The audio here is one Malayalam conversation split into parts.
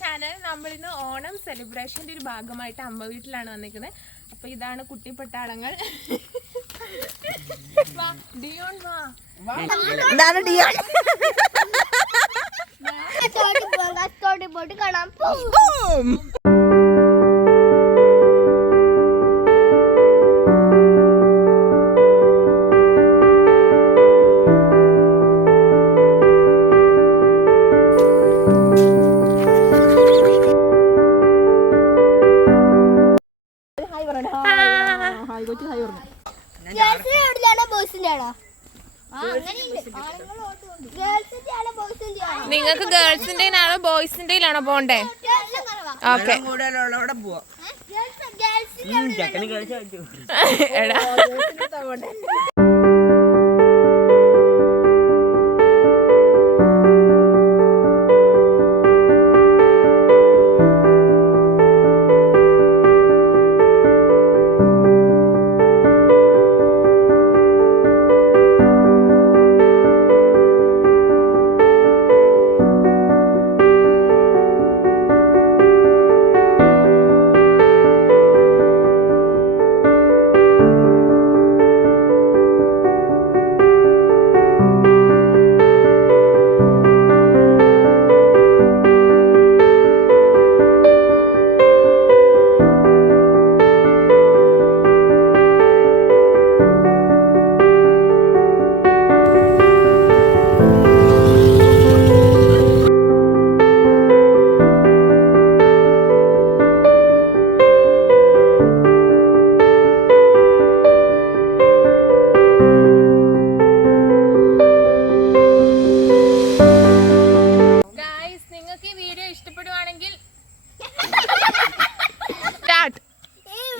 ചാനൽ നമ്മളിന്ന് ഓണം സെലിബ്രേഷന്റെ ഒരു ഭാഗമായിട്ട് അമ്മ വീട്ടിലാണ് വന്നിരിക്കുന്നത്. അപ്പൊ ഇതാണ് കുട്ടി പട്ടാളങ്ങൾ. ഡിയോൺ വാ. ഡിയോൺ. കച്ചോടി ഹായ് കൊച്ചു ഹായ് പറഞ്ഞു. ഗേൾസിന്റെ ആണോ ബോയ്സിന്റെ ആണോ നിങ്ങൾക്ക് ഗേൾസിന്റെ ആണോ ബോയ്സിന്റെ ആണോ പോണ്ടേ ഓക്കെ. എടാ.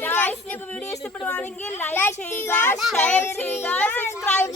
लाइक लाइक वीडियो से लाइक सब्सक्राइब